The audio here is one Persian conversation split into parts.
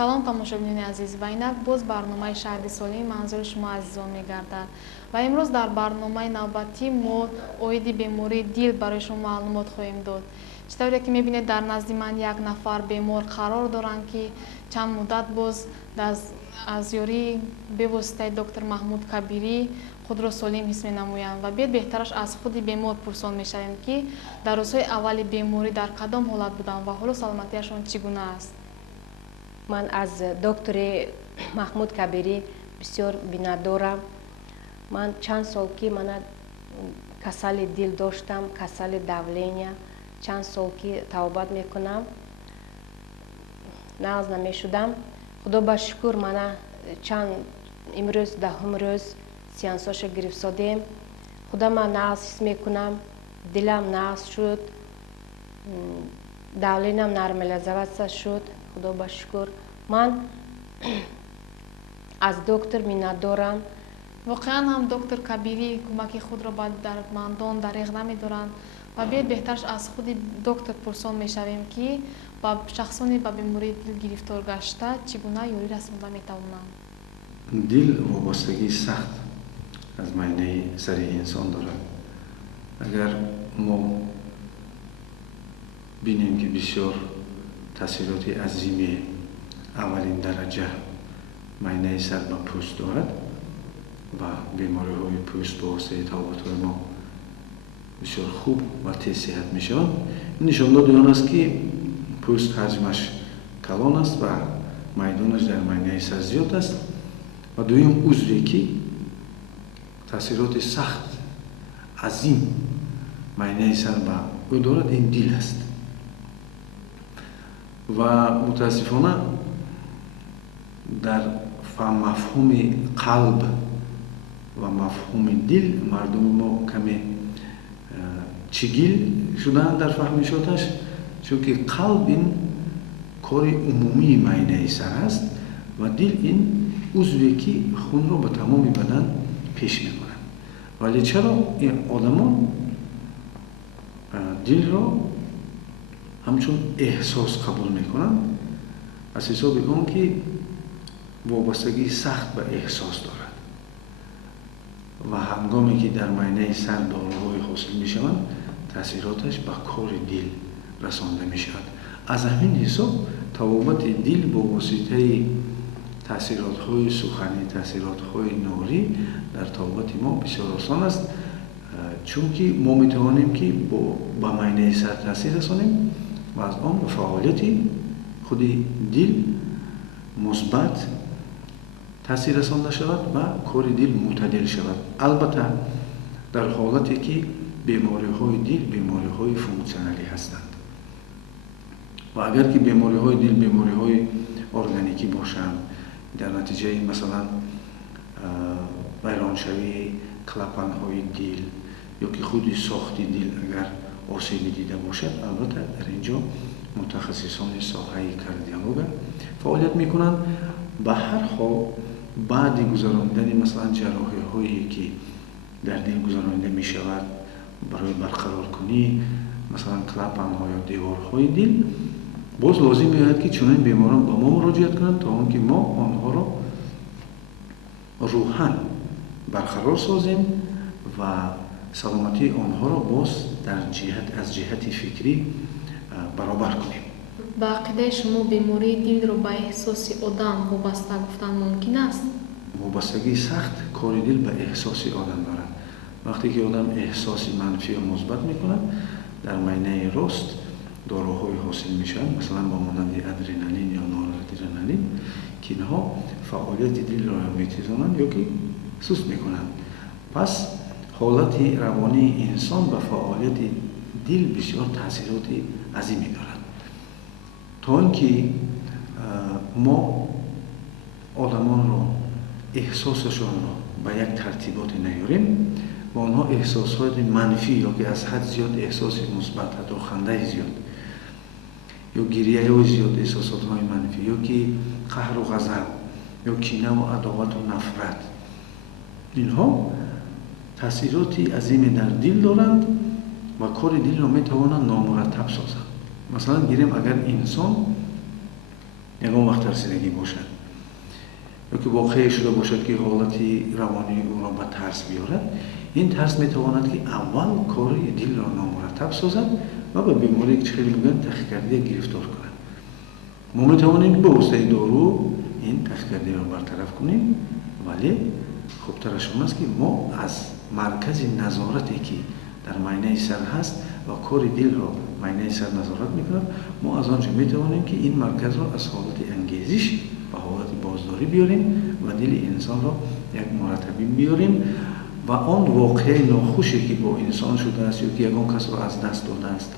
салом тамошобинони азиз ва инак боз барномаи шаҳри солими манзури шумо азизон мегардад ва имрӯз дар барномаи навбатӣ мо оиди бемории дил барои шумо маълумот хоҳем дод. чӣ тавре ки мебинед дар назди ман як нафар бемор қарор доранд ки чанд муддат боз аз ёрии бевоситаи доктор Маҳмуд Кабирӣ худро солим ҳис менамоянд ва биёд беҳтараш аз худи бемор пурсон мешавем ки дар рӯзҳои аввали беморӣ дар кадом ҳолат буданд ва ҳоло саломатиашон чӣ гуна аст. من از دکتر محمود کبیری بسیار بی‌ندارم. من چند سال که من کسل دل داشتم، کسل داولینیا، چند سال که توبت میکنم ناز نمیشدم. خدا با شکر من چند امروز دهم روز سیانساش گرفت شدیم. خدا من ناز حس میکنم، دلم ناز شد، داولینم نرمالزوات شد. خدا با شکر من از دکتر می‌ندارم. واقعا هم دکتر کبیری کمکی خود را به دردمندان دریغ نمی‌دارند و بیاید بهترش از خود دکتر پرسان می‌شویم که با شخصانی با بیماری دل گرفتار گشته چگونه یاری رسانده می‌توانند. دل وابستگی سخت از معاینه سری انسان دارد. اگر ما بینیم که بسیار تاثیرات عظیم اولین درجه معاینه سر به پوست دارد و بیماری های پوست با واسطه تفاوت ما بسیار خوب و تیز صحت می شوند. این نشان داده آن است که پوست حجمش کلان است و میدانش در معاینه سر زیاد است و دویم عضوی که تاثیرات سخت عظیم معاینه سر به او دارد این دل است. و متاسفانه در مفهوم قلب و مفهوم دل مردم ما کمی چگیل شدن در فهمیشاتش، چون که قلب این کار عمومی معاینه سر است و دل این عضوی که خون را به تمام بدن پیش می‌برد. ولی چرا این آدمان دل را همچون احساس قبول میکنند؟ از حساب اون که وابستگی سخت به احساس دارد و هنگامی که در معاینه سر داروهای حاصل میشوند تاثیراتش به کار دل رسانده میشود. از همین حساب تفاوت دل با واسطه تاثیرات‌های سخنی، تاثیرات‌های نوری در تفاوت ما بسیار آسان است، چون که ما میتوانیم که با معاینه سر تاثیر رسانیم و از آن به فعالیت خود دل مثبت تاثیر رسانده شود و کار دل معتدل شود. البته در حالتی که بیماری‌های دل بیماری‌های فونکسیونالی هستند و اگر که بیماری‌های دل بیماری‌های ارگانیکی باشند در نتیجه مثلا ویرانشوی کلپن‌های دل یا که خود ساخت دل اگر آسیب دیده باشد، البته در اینجا متخصصان ساحه کاردیولوژی فعالیت میکنند. به هر حال بعد گذراندن مثلا جراحی هایی که در دل گذرانده می شود برای برقرار کنی مثلا کلپن ها یا دیوار های دل، باز لازم میاد که چنین بیماران با ما مراجعت کنند تا آنکه ما آنها را روحاً برقرار سازیم و سلامتی آنها را باز از جهت فکری برابر کنیم. با عقیده شما بیماری دل را به احساس آدم وابسته گفتن ممکن است؟ وابستگی سخت کار دل به احساس آدم دارد. وقتی که آدم احساس منفی و مثبت میکند در معاینه راست داروهای حاصل میشن، مثلا با مانند ادرنالین یا نورادرنالین که اینها فعالیت دل را میتیزانند یا که سست میکنند. پس حالت روانی انسان به فعالیت دل بسیار تاثیرات عظیمی دارد. تا اینکه ما آدمان را احساسشان را به یک ترتیبات نیاریم و آنها احساسات منفی یا که از حد زیاد احساس مثبت حتی خنده زیاد یا گریه های زیاد احساسات های منفی یا که قهر و غضب یا کینه و عداوت و نفرت، اینها تاثیراتی عظیم در دل دارند و کار دل را میتوانند نامرتب سازند. مثلا گیریم اگر انسان یگان وقت ترسیدگی باشد یا که واقعی شده باشد که حالتی روانی او را به ترس بیارد، این ترس میتواند که اول کار دل را نامرتب سازد و به بیماری که خیلی میگن تاخیکاردی گرفتار کند. ما میتوانیم به واسطه دارو این تاخیکاردی را برطرف کنیم، ولی خوبترش اون است که ما از مرکز نظارتی که در معاینه سر هست و کار دل را معاینه سر نظارت میکند، ما از آنجا میتوانیم که این مرکز را از حالت انگیزش به حالت بازداری بیاریم و دل انسان را یک مرتبی بیاریم و آن واقعه ناخوشی که با انسان شده است یا که یگان کس را از دست داده است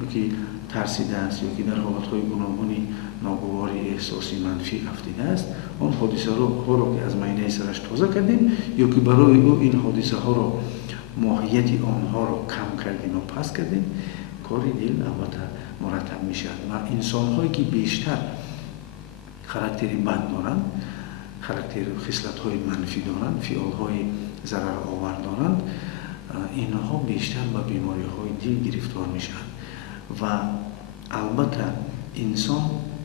یا که ترسیده است یا که در حالتهای گوناگونی ناگواری احساسی منفی افتیده است، آن حادثه ها را که از معاینه سرش تازه کردیم یا که برای او این حادثه ها را ماهیت آنها را کم کردیم و پس کردیم، کار دل البته مرتب می شود و انسان هایی که بیشتر خاراکتری بد دارند، خاراکتر خصلت های منفی دارند، فعال های ضرر آور دارند، اینها بیشتر به بیماری های دل گرفتار می شوند و البته انسان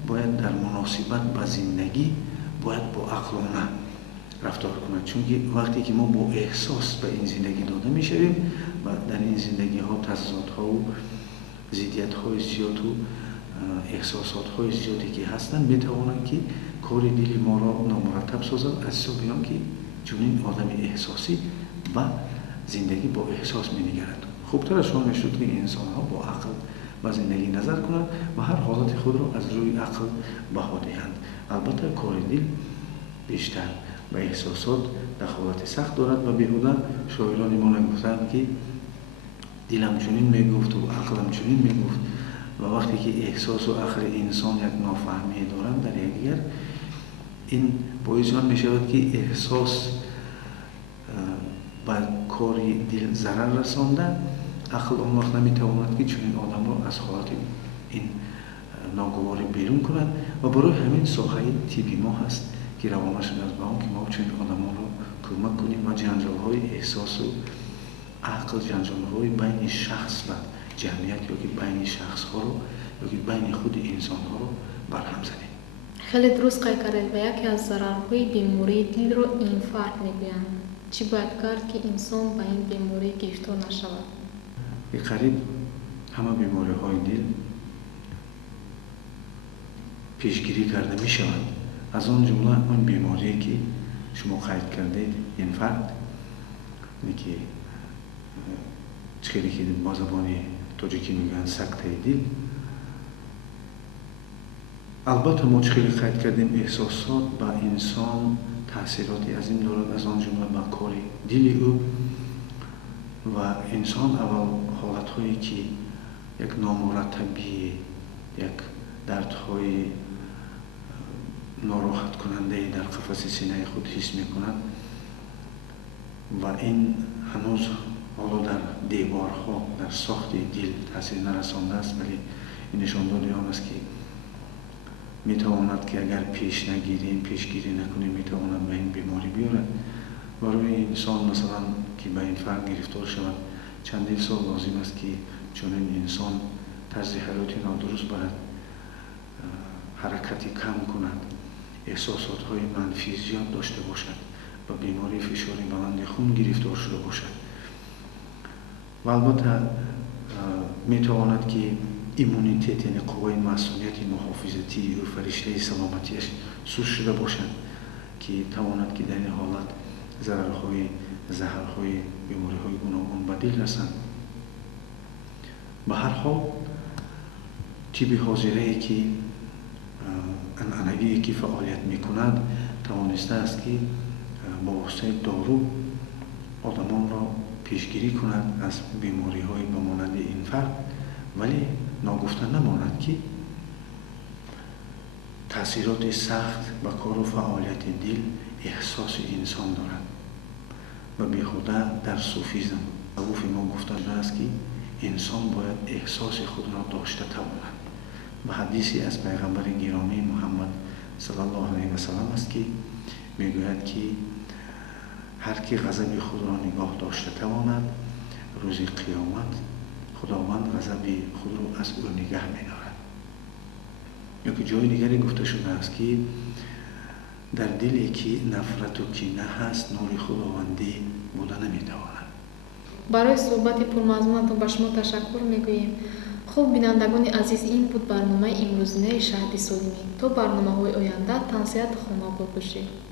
باید در مناسبت با زندگی باید با عقلانه رفتار کند، چون که وقتی که ما با احساس به این زندگی داده می شویم و در این زندگی ها تضاد ها و ضدیت های زیاد و احساسات های زیادی که هستند می توانند که کار دل ما را نامرتب سازند، از بیان که چنین آدم احساسی و زندگی با احساس می نگرد. خوبترش آن شد که انسان ها با عقل و زندگی نظر کنند و هر حالت خود را از روی عقل بها دهند. البته کار دل بیشتر و احساسات دخالت سخت دارد و بیهوده شاعران ما نگفتند که دلم چنین میگفت و عقلم چنین میگفت و وقتی که احساس و عقل انسان یک نافهمی دارند در یکدیگر، این باعث آن میشود که احساس بر کار دل ضرر رسانده، عقل آن وقت نمیتواند که چنین آدم را از حالت این ناگواری بیرون کند و برای همین ساحه طبی ما هست که روانه شده است به آن که ما چنین آدمان را کمک کنیم و جنجال‌های احساس و عقل، جنجال‌های بین شخص و جمعیت یا که بین شخص‌ها رو یا که بین خود انسان‌ها رو برهم زنیم. خیلی درست قید کردید و یکی از ضررهای بیماری دل رو اینفارکت میگویند. چی باید کرد که انسان به این بیماری گرفتار نشود؟ به قریب همه بیماری‌های دل پیشگیری کرده می‌شوند. از آن جمله آن بیماری که شما قید کردید، اینفارکت، که چیزی که با زبان تاجیکی میگن سکته دل. البته ما چیزی قید کردیم احساسات با انسان تاثیراتی عظیم دارد، از آن جمله با کار دل او و انسان اول حالت‌هایی که یک نامرتبی، یک دردهای ناراحت کننده در قفس سینه خود حس می‌کند و این هنوز حالا در دیوارها، در ساخت دل تاثیر نرسانده است، ولی این نشان داده آن است که میتواند که اگر پیشگیری نکنیم میتواند به این بیماری بیارد. برای انسان مثلا که به این فرق گرفتار شود چندین سال لازم است که چون این انسان طرز حیاتی نادرست برد، حرکتی کم کند، احساسات های منفی زیاد داشته باشد و بیماری فشار بلند خون گرفتار شده باشد و البته میتواند که ایمونیتت یعنی قوای مسئولیت محافظتی و فرشته سلامتیش سوس شده باشد که تواند که در این حالت ضررهای زهرهای بیماری‌های گوناگون به دل رسند. به هر حال طب حاضره‌ای که عنعنوی که فعالیت میکند توانسته است که با واسطه دارو آدمان را پیشگیری کند از بیماری‌های به مانند اینفارکت، ولی ناگفته نماند که تاثیرات سخت و کار و فعالیت دل احساس انسان دارد و بیهوده در صوفیزم تصوف ما گفته است که انسان باید احساس خود را داشته تواند. و حدیثی از پیغمبر گرامی محمد صلی الله علیه و سلم است که میگوید که هر کی غضب خود را نگاه داشته تواند، روز قیامت خداوند غضب خود را از او نگه می‌دارد. یا که جای دیگری گفته شده است که در دلی که نفرت و کینه هست نور خداوندی بوده نمیتواند. برای صحبت پرمضمونتان به شما تشکر میگوییم. خب بینندگان عزیز، این بود برنامه امروزینه شهد سالمی. تا برنامه‌های آینده تنسیت خانه باشید.